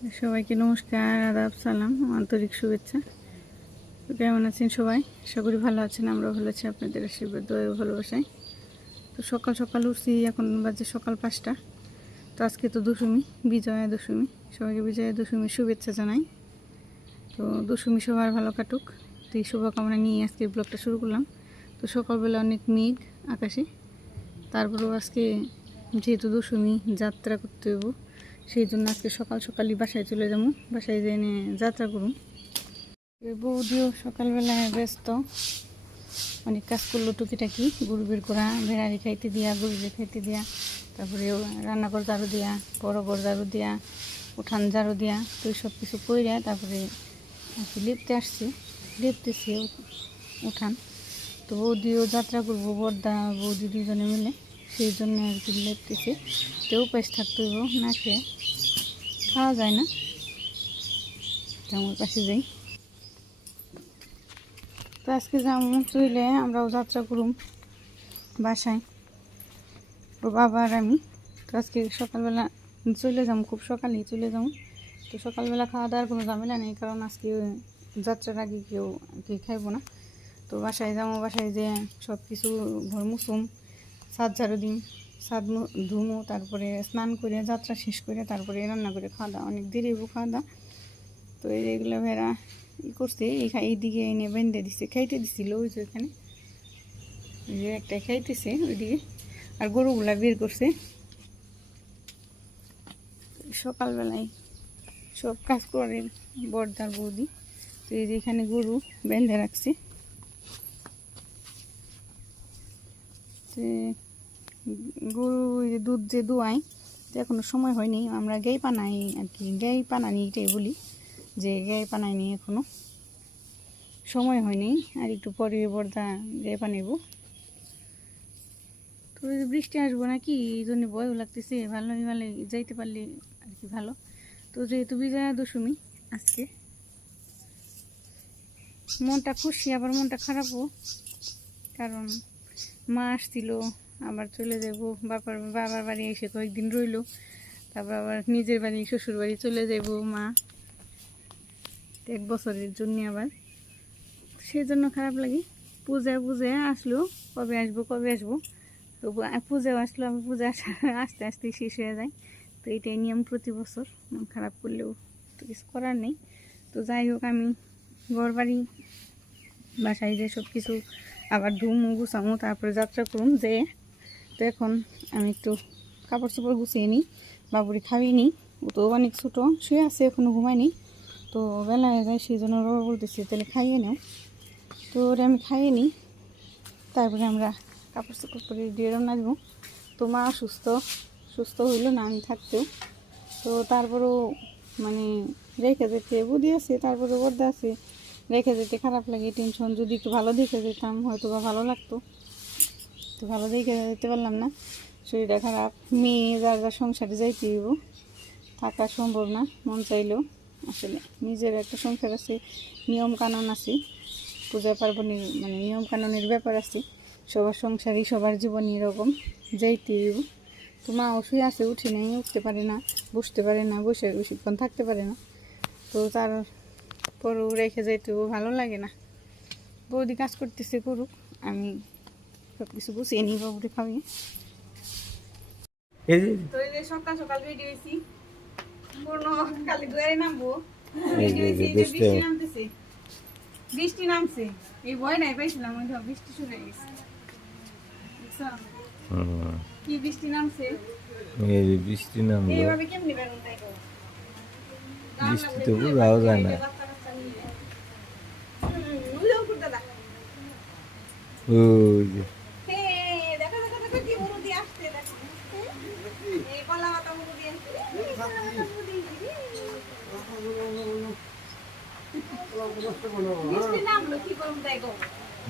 সবাইকে নমস্কার, আদাব, সালাম, আন্তরিক শুভেচ্ছা। তো কেমন আছেন সবাই? আশা করি ভালো আছেন। আমরাও ভালো আছি আপনাদের আশীর্বাদ দয়া ও ভালোবাসায়। তো সকাল সকাল উঠছি, এখন বাজে সকাল 5টা। তো আজকে তো দশমী, বিজয়া দশমী। সবাইকে বিজয়া দশমীর শুভেচ্ছা জানাই। তো দশমী সবার ভালো কাটুক, তো এই শুভকামনা নিয়ে আজকে ব্লগটা শুরু করলাম। তো সকালবেলা অনেক মেঘ আকাশে, তারপরেও আজকে যেহেতু দশমী যাত্রা করতে হইব, সেই জন্য আজকে সকাল সকালই বাসায় চলে যাবো। বাসায় যেয়ে যাত্রা করুন। বৌদিও সকালবেলায় ব্যস্ত, অনেক কাজ করলো টুকিটাকি। গরু বের করা, ভেড়ারি খাইতে দিয়া, গরুদের খাইতে দিয়া, তারপরে রান্নাঘর ঝাড়ু দিয়া, বড় ঘর ঝাড়ু দিয়া, উঠান ঝাড়ু দিয়া, তো সব কিছু কইরা তারপরে লেপতেছি উঠান। তো বৌদিও যাত্রা করবো, বড়দা বৌদি দুজনে মিলে, সেই জন্য আর কি লেপতেছি। তো উপাস থাকতে হইব, না খেয়ে খাওয়া যায় না। আমার পাশে যাই। তো আজকে যাবো চলে, আমরাও যাত্রা করুম বাসায়, ওর বাবা আর আমি। তো আজকে সকালবেলা চলে যাবো, খুব সকালেই চলে যাবো। তো সকালবেলা খাওয়া দাওয়ার কোনো ঝামেলা নেই, কারণ আজকে যাত্রার আগে কেউ কি খাইব না। তো বাসায় যাবো, বাসায় যে সব কিছু ঘর মুছুম, ছাদ ঝাড়ু দিম, ছাদ ধুমো, তারপরে স্নান করে যাত্রা শেষ করে তারপরে রান্না করে খাওয়া দাওয়া, অনেক দেরি হইব খাওয়া দাওয়া। তো এইগুলো ভেড়া করছে, এইদিকে এনে বেঁধে দিচ্ছে, খাইতে দিছিল ওই যে এখানে, ওই যে একটা খাইতেছে ওইদিকে, আর গরুগুলা বের করছে। সকালবেলায় সব কাজ করে বড়দার বৌদি। তো এই যে এখানে গরু বেঁধে রাখছে। তো গরু দুধ যে দোয়াই, তো এখনো সময় হয়নি। আমরা গাই পানাই আর কি, গাই পানানি এটাই বলি, যে গাই পানাইনি, এখনো সময় হয়নি। আর একটু পরে বড়দা গাই পানাইব। তো বৃষ্টি আসবো নাকি, এই জন্য ভয়ও লাগতেছে। ভালো যাইতে পারলে আর কি ভালো। তো যেহেতু বিজয়া দশমী আজকে, মনটা খুশি আবার মনটা খারাপও, কারণ মা আসছিল, আবার চলে যাবো। বাবার বাড়ি এসে কয়েকদিন রইল, তারপর আবার নিজের বাড়ি শ্বশুর বাড়ি চলে যাব মা 1 বছরের জন্য আবার। সেই জন্য খারাপ লাগে। পূজা আসলো, কবে আসবো। তো পূজাও আসলো, আমি পূজা আস্তে আস্তে শেষ হয়ে যায়। তো এটাই নিয়ম প্রতি বছর, মন খারাপ করলেও তো কিছু করার নেই। তো যাই হোক, আমি ঘর বাড়ি বাসায় যে সব কিছু আবার ধুমু গুছামো, তারপরে যাত্রা করুম যে। তো এখন আমি একটু কাপড় চোপড় গুছিয়ে নিই, বাবুরি খাইয়ে নিই। ও তো অনেক ছোটো, শুয়ে আছে, এখনও ঘুমায়নি। তো বেলা হয়ে যায়, সেই জন্য বাবা বলতেছি তাহলে খাইয়ে নাও। তো ওরা আমি খাইয়ে নিই, তারপরে আমরা কাপড় চোপড় পরে দিয়ে রান্না দেবো। তো মা সুস্থ হইল না আমি থাকতেও। তো তারপরেও মানে রেখে যেতে বুদ্ধি আছে, তারপরে বর্দা আছে, রেখে যেতে খারাপ লাগে, টেনশন। যদি একটু ভালো দেখে যেতাম হয়তো বা ভালো লাগতো। তো ভালো দেখে যেতে পারলাম না, শরীরটা খারাপ। মেয়ে যার সংসারে যাইতে হইব, থাকা সম্ভব না মন চাইলেও। আসলে নিজের একটা সংসার আছে, নিয়ম কানুন আছে, পূজা পার্বণের মানে নিয়ম কানুনের ব্যাপার আছে। সবার সংসারই সবার জীবনই এরকম, যাইতে হইব। তো মা অসুখ আছে, উঠে নেই, উঠতে পারে না, বসতে পারে না, বসে বেশিক্ষণ থাকতে পারে না। তো তারপরও রেখে যাইতেও ভালো লাগে না। বৌদি কাজ করতেছে, করুক, আমি সব কিছু গুছিয়ে নিই, বাবুরে খাওয়িয়ে। তো এই যে সকাল সকাল রেডি হয়েছি, কালি দুয়ারে নামবো, রেডি হয়েছি। বৃষ্টি নামছে, এই ভয় নাই পাইছিলাম, ওই বৃষ্টি শুরু হয়ে গেছে। কি বৃষ্টি নামছে, বৃষ্টি নামলো, এইভাবে কেমনি বেরোন তাই গো? বৃষ্টি তো বোঝাও যায় না। ওই যে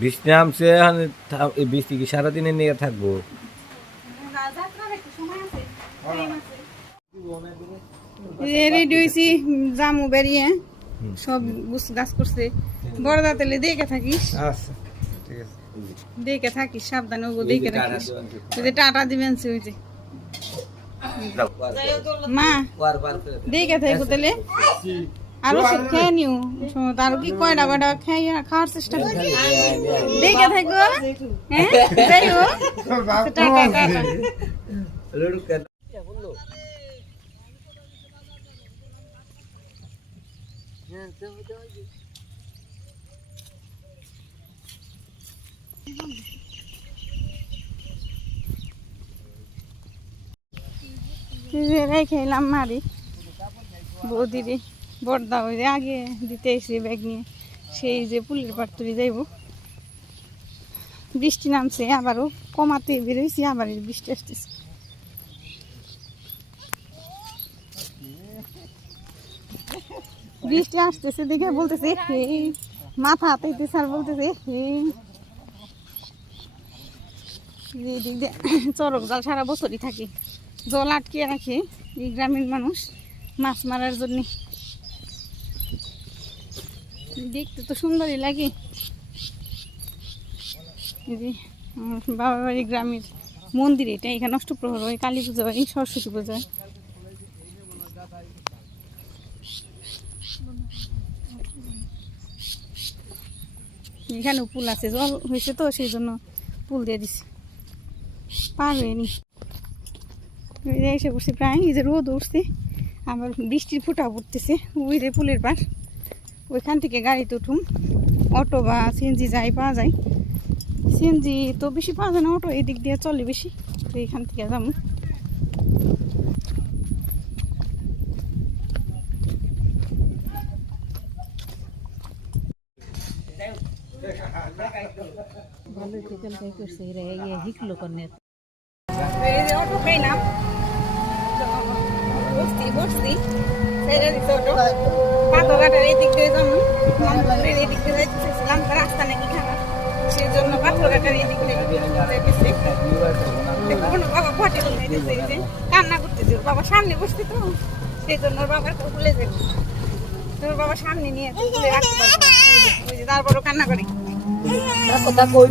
বৃষ্টি নামছে, এই বৃষ্টি কি সারাদিনের নিয়ে থাকবো? রেডি হয়েছি, জামু বেরিয়ে সব গাছ করছে। বড়দা তেলে দেখে থাকিস, আচ্ছা ঠিক আছে, দেখে থাকিস, সাবধানে ওগো দেখে রাখিস। ওই যে টাটা দিবেন, ওই যে মা দেখে থাকো তাহলে আরো সব খেয়ে নিও আরো কি কয়টা কয়টা খাওয়ার চেষ্টা করি দেখে থাকো হ্যাঁ যাই হোক টাটা টাটা খেলাম মারি বৌদিরে বর্দা ওই যে আগে দিতে এসে ব্যাগ নিয়ে সেই যে পুলের পাড়তরি যাইব বৃষ্টি নামছে আবারও কমাতে বেরোইছি আবার বৃষ্টি আসতেছে বৃষ্টি আসতেছে দেখে বলতেছে মাথা হাতাইতেছে আর বলতেছে চরক জাল সারা বছরই থাকে জল আটকে রাখে এই গ্রামীণ মানুষ মাছ মারার জন্য দেখতে তো সুন্দরই লাগে বাবার বাড়ি গ্রামের মন্দির এটা এখানে অষ্টপ্রহর হয় কালী পুজো হয় সরস্বতী পুজো হয় এখানেও পুল আছে জল হয়েছে তো সেই জন্য পুল দিয়ে দিছে পার হয়নি এসে পড়ছে প্রায় এই যে রোদ উঠছে আবার বৃষ্টির ফুটা পড়তেছে ওই যে পুলের পার ওইখান থেকে গাড়িতে উঠুম অটো বা সিএনজি যাই পাওয়া যায় সিএনজি তো বেশি পাওয়া যায় না অটো এই দিক দিয়ে চলে বেশি তো এইখান থেকে যাবো ভালোই তো কালকে করছে এরা হিকলো কনে অটো পেলাম বসছি ছেড়ে দিচ্ছে অটো পাথরঘাটার এই দিক দিয়ে যাবো এই দিক দিয়ে যাইতেছিলাম রাস্তা নাকি খারাপ সেই জন্য পাথরঘাটার এই দিক দিয়ে বাবা ঘটে যে কান্না করতেছে বাবা সামনে বসছে তো সেই জন্য ওর বাবার ভুলে যাবে তোর বাবা সামনে নিয়ে তুলে রাখতে পারবো ওই যে তারপরও কান্না করে কথা কই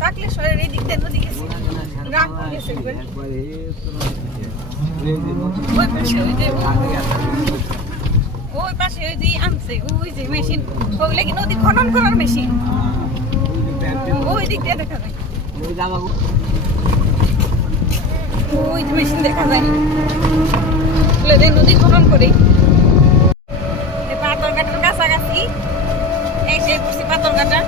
চাকলেশ্বরের এই দিক দিয়ে নদী গেছে রাগ গেছে ওই পাশে ওই যে আনছে ওই যে মেশিন ওগুলো কি নদী খনন করার মেশিন ওই দিক দিয়ে দেখা যায় ওই যে মেশিন দেখা যায় নদী খনন করে পাথরঘাটার কাছাকাছি এসে পড়ছি পাথরঘাটা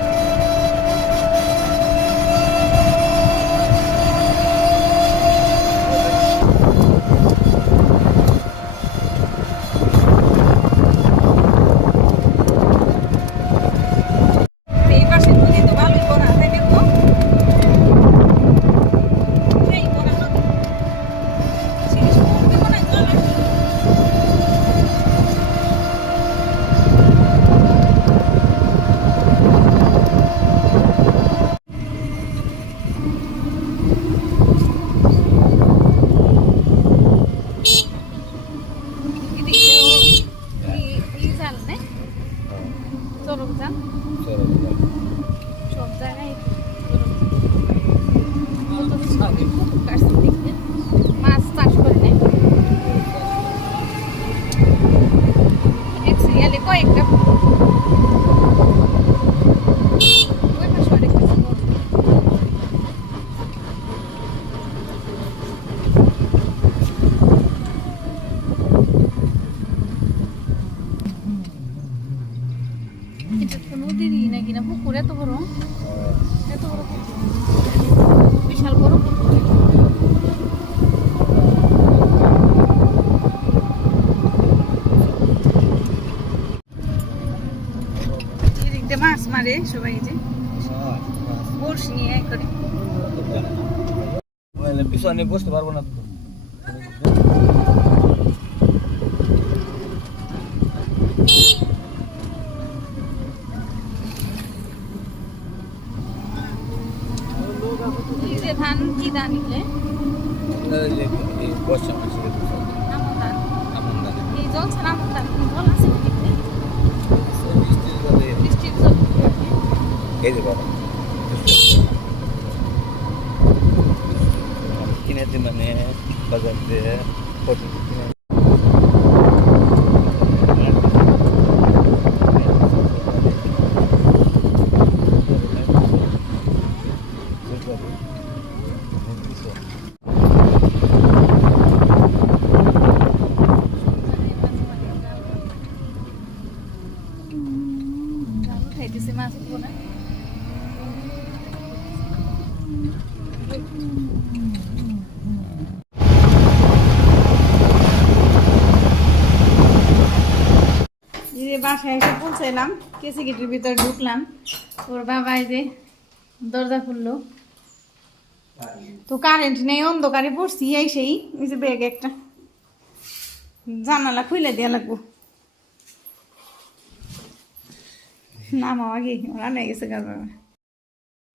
সব জায়গায় মাছ চাষ করে নেয় এক সিরিয়ালে কয়েকটা নদীরই নাকি না পুকুর এত বড় বিশাল বড় পুকুর এদিকে মাছ মারে সবাই যে বড়শি নিয়ে করে পিছনে বসতে পারবো না এটা আনিলে এই বর্ষা মাসে আমন ধান আমন ধান এই জল ছাড়া আমন ধান কোনো জল আছে নাকি বৃষ্টির জলে বৃষ্টির জল এই যে বাবা কিনেছি মানে বাজার দিয়ে ফটো কিনে জাল খাইতেছে মাছ উঠবো না এই যে বাসায় এসে পৌঁছাইলাম কেসি গেটের ভিতরে ঢুকলাম ওর বাবা এই যে দরজা খুললো তো কারেন্ট নেই অন্ধকারে পড়ছি এই সেই এই যে ব্যাগ একটা জানালা খুলে দেওয়া লাগবো নামাও আগে রান্না গেছে কার বাবা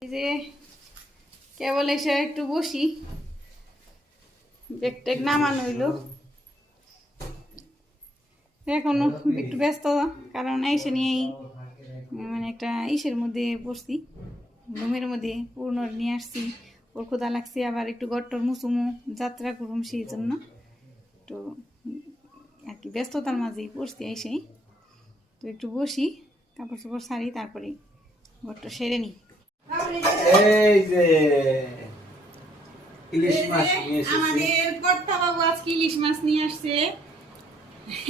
এই যে কেবল এসে একটু বসি ব্যাগ ট্যাগ নামানো হইলো এখনো একটু ব্যস্ত কারণ এসে নিয়েই মানে একটা ইসের মধ্যে পড়ছি রুমের মধ্যে পূর্ণ নিয়ে আসছি ওর ক্ষুধা লাগছে আবার একটু গট্টর মুসুমু যাত্রা করুম সেই জন্য তো আর কি ব্যস্ততার মাঝেই পড়ছি এসেই তো একটু বসি কাপড় চোপড় সারি তারপরে গট্ট সেরে নিই এই যে ইলিশ মাছ নিয়ে এসেছি আমাদের কর্তা বাবু আজকে ইলিশ মাছ নিয়ে আসছে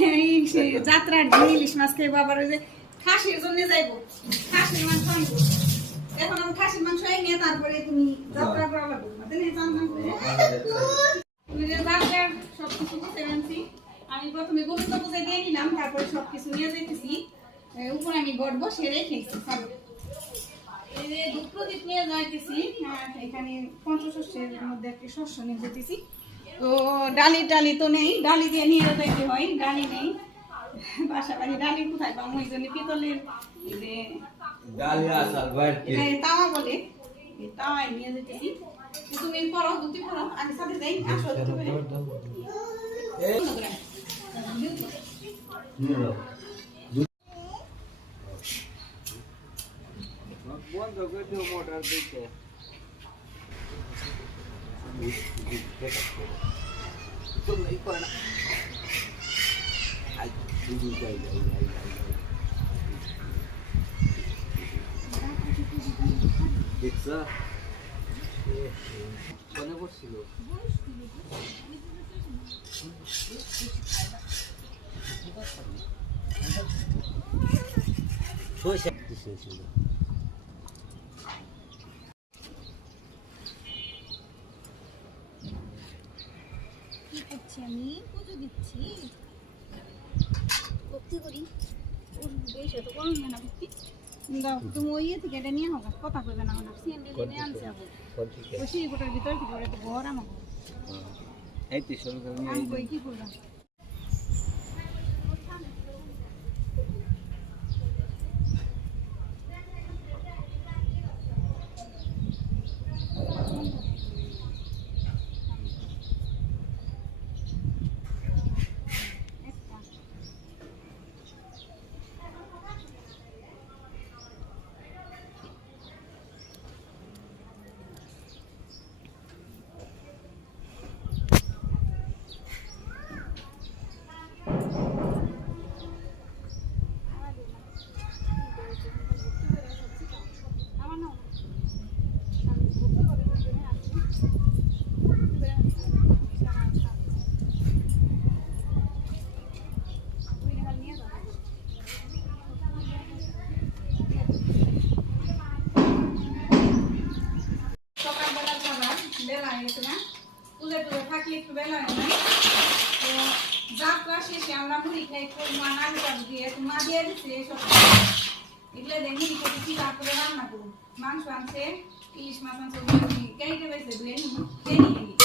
এই সে যাত্রার দিন ইলিশ মাছ খেয়ে বাবার ওই যে খাসির জন্য যাইবো খাসির মাংস আনবো এখন আমি খাসির মাংস নিয়ে তারপরে তুমি যাত্রা করা লাগবে তুমি যে যাত্রার সবকিছু বুঝে আনছি আমি প্রথমে গোবিন্দ পূজায় দিয়ে নিলাম তারপরে সবকিছু নিয়ে যাইতেছি উপরে আমি গড়বো সেরে খেয়েছি এই যে দুধ প্রদীপ নিয়ে যাইতেছি এখানে পঞ্চশস্যের মধ্যে একটি শস্য নিয়ে যেতেছি তো ডালি তো নেই ডালি দিয়ে নিয়ে যাইতে হয় ডালি নেই বাসা বাড়ি ডালি কোথায় পাবো ওই জন্য পিতলের এই যে ডালিয়া আসার বাইরে তাওয়া বলে এই তাওয়ায় নিয়ে যেতেছি তুমি পড়ো দুটি পড়ো আগে সাথে যাই আসো বন্ধ করে দিও মোটর দিতে তো এই করে না আই যাই দেখছা কোনে বসছিল সইছে ছিল আমি পুজো দিচ্ছি ভক্তি করি বেশ তো করুন না ভক্তি দাও তুমি ওই থেকে এটা নিয়ে হোক কথা কইবে না না সিএনডি নিয়ে আনছে আপু ওই শিরিগুটার ভিতর কি করে তো ঘর আমাকে এই তো শুরু করে আমি কই কি করলাম একটু বেলা হয় না তো যাত্রা শেষে আমরা মুড়ি খাই মা নাড়িটা দিয়ে মা দিয়ে দিচ্ছে সব এগুলো দিয়ে মুড়ি খেতেছি তারপরে রান্না করুন মাংস আনছে ইলিশ মাছ আনছে কেটে বেছে ধুয়ে নিই